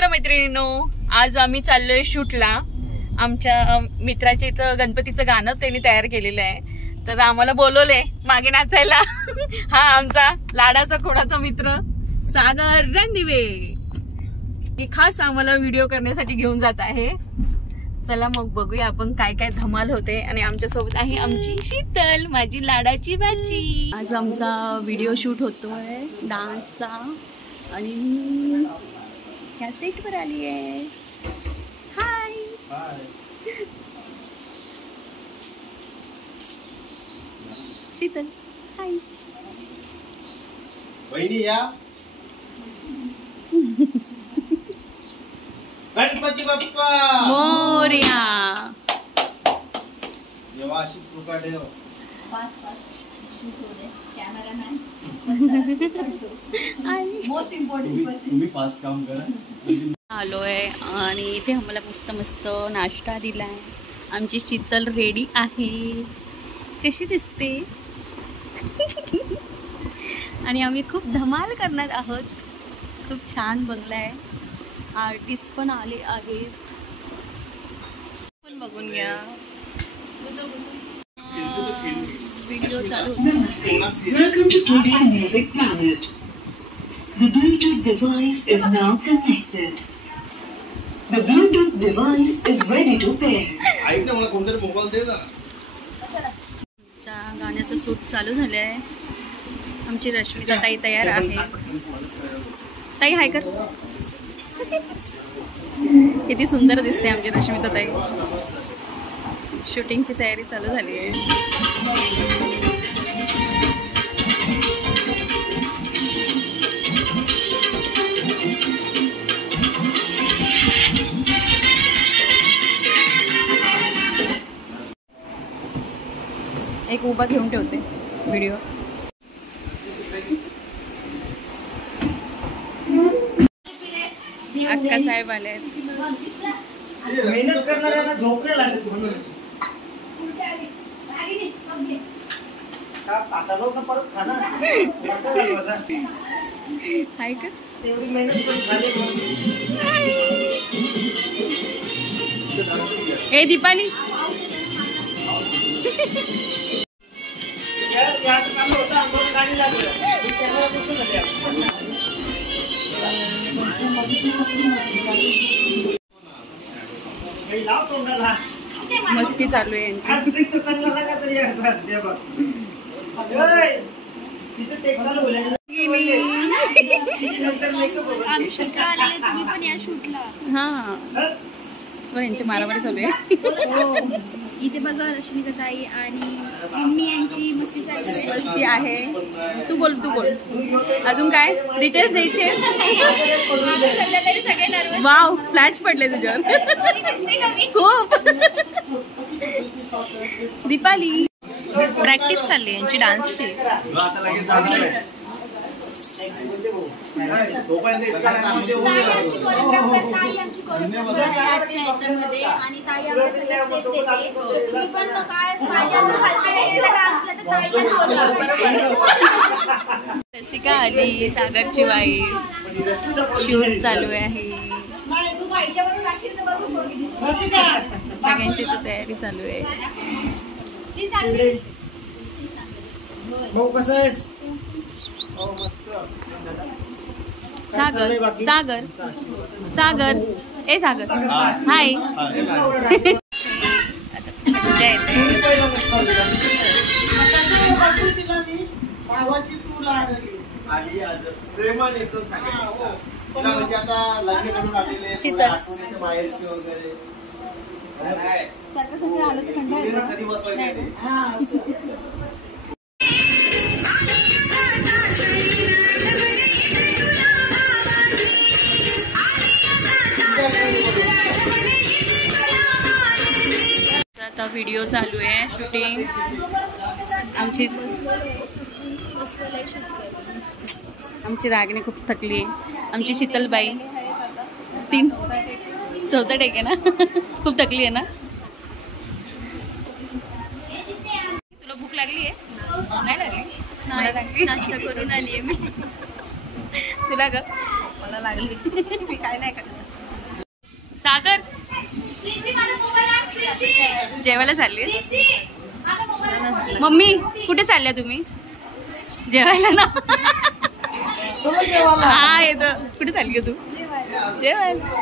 मित्रमैत्रिणींनो, आज आम्ही चाललोय शूटला. आमच्या मित्राच्या इथं गणपतीचं गाणं त्यांनी तयार केलेलं आहे, तर आम्हाला बोलवले मागे नाचायला. हा आमचा लाडाचा खोडाचा मित्र सागर रणदिवे खास आम्हाला व्हिडिओ करण्यासाठी घेऊन जात आहे. चला मग बघूया आपण काय काय धमाल होते. आणि आमच्या सोबत आहे आमची शीतल, माझी लाडाची भाची. आज आमचा व्हिडिओ शूट होतोय डान्सचा आणि मी ह्या सेटवर आली आहे. हाय शीतल. हाय वहिनी या. गणपती बाप्पा मोरया. जेव्हा अशी कृपा ठेव. Cameraman most important person. तुम्ही फास्ट काम करा. आलोय आणि इथे आम्हाला मस्त मस्त नाश्ता दिलाय. आमची शीतल रेडी आहे. कशी दिसतेस? आणि आम्ही खूप धमाल करणार आहोत. खूप छान बंगला आहे. आर्टिस्ट पण आले आहेत. पण बघून घ्या. व्हिडिओ चालू होता. The Bluetooth device is now connected. The Bluetooth device is ready to pair. ऐक ना, मला कोणतरी मोबाईल दे ना. गाण्याचं शूट चालू झालं आहे. आमची रश्मिता ताई तयार आहे. ताई हाय कर. किती सुंदर दिसते आमची रश्मिता ताई. शूटिंगची तयारी चालू झाली आहे. एक उभा घेऊन ठेवते व्हिडिओ. अक्का साहेब आले आहेत. मेहनत करणाऱ्यांना झोप नाही लागत म्हणून. आता लोक परत खाणार हाय का. तेवढी मेहनत पण झाली. ए दीपाली. काम होतं आंबोली गाडी लागलं कॅमेरा बसून लाव तोंडाला. मस्ती चालू आहे यांची. आज सिंग तर चांगला सांगा तरी असते बघ. तिचं टेक चालू होईल. आम्ही शूटला आलेले, तुम्ही पण या शूटला. हा बघ यांची मारामारी चालू आहे. इथे बघा रश्मिता ताई आणि मम्मी यांची मस्ती चालू आहे. मस्ती आहे. तू बोल. अजून काय डिटेल्स द्यायचे? सध्या तरी सगळे नर्वस. वाव, फ्लॅश पडले तुझ्यावर खूप. दीपाली प्रॅक्टिस चालली यांची डान्सची. ताई आमची कोरिओग्राफर आहे आजच्या याच्यामध्ये आणि ताई आम्हाला सगळं स्टेप देते. तुम्ही पण काय पाहिजे असेल हलका डान्सला तर ताईलाच बोलवा. रसिका आली, सागरची वाईफ. शूट चालू आहे. सगळ्यांची तयारी चालू आहे. भाऊ कसं आहेस? सागर ए सागर हाय. शीतल सगळं आलं तर कंटाळा. आता व्हिडिओ चालू आहे शूटिंग. आमची रागिणी खूप थकली आहे. आमची शीतलबाई 4था टेक आहे ना. खूप थकली आहे ना. तुला भूक लागली आहे? नाही लागली? नाश्ता करून आली आहे मी. तुला ग? मला लागली मी काय नाही करत. सागर जेवायला चालली मम्मी कुठे चालल्या तुम्ही जेवायला ना हा येतो कुठे चालली ग तू जेवायला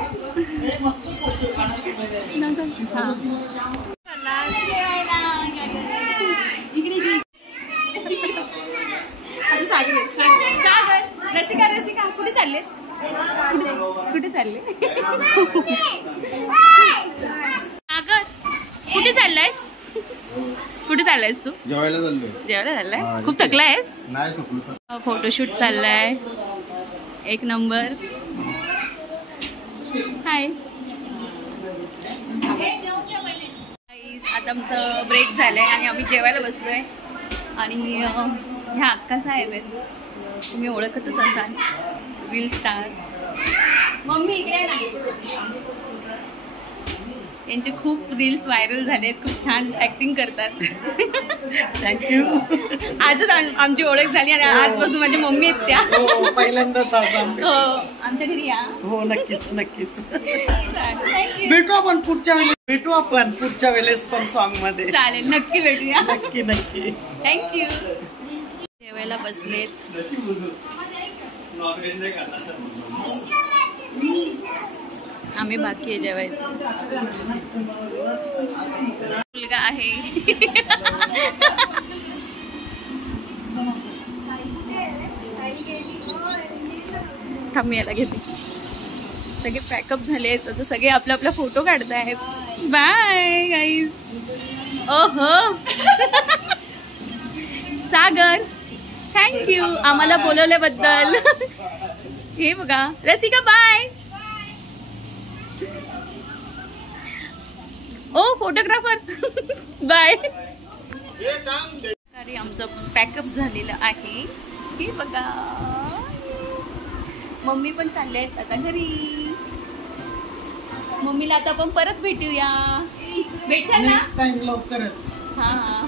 सागर रसिका कुठे चालले कुठे चालले सागर कुठे चाललायस कुठे चाललायस तू जेवायला चाललोय. जेवायला चाललाय खूप थकलायस नाही थकलो. फोटोशूट चाललाय एक नंबर हाय आता आमचं ब्रेक झालंय आणि आम्ही जेवायला बसलोय आणि ह्या अक्का साहेब आहेत तुम्ही ओळखतच असाल रील स्टार मम्मी इकडे ना यांचे खूप रील्स व्हायरल झालेत खूप छान ऍक्टिंग करतात थँक्यू. आजच आमची ओळख झाली आणि आजपासून माझी मम्मी आहेत त्या हो पहिल्यांदाच हो आमच्या घरी या हो नक्कीच नक्कीच थँक्यू भेटू आपण पुढच्या वेळेस पण सॉन्ग मध्ये. चालेल नक्की भेटूया नक्की नक्की. थँक्यू जेवायला बसलेत नॉनव्हेज नाही खात. आम्ही बाकी आहे जेवायचं मुलगा आहे थांब याला घेते सगळे पॅकअप झाले आता सगळे आपला आपला फोटो काढतायत बाय गाईज ओहो सागर थँक्यू आम्हाला बोलवल्याबद्दल हे बघा रसिका बाय ओ फोटोग्राफर बाय आमचं पॅकअप झालेलं आहे हे बघा मम्मी पण चालले आहेत आता घरी मम्मीला आता आपण परत भेटूया भेटशाल ना नेक्स्ट टाइम लवकरच. हा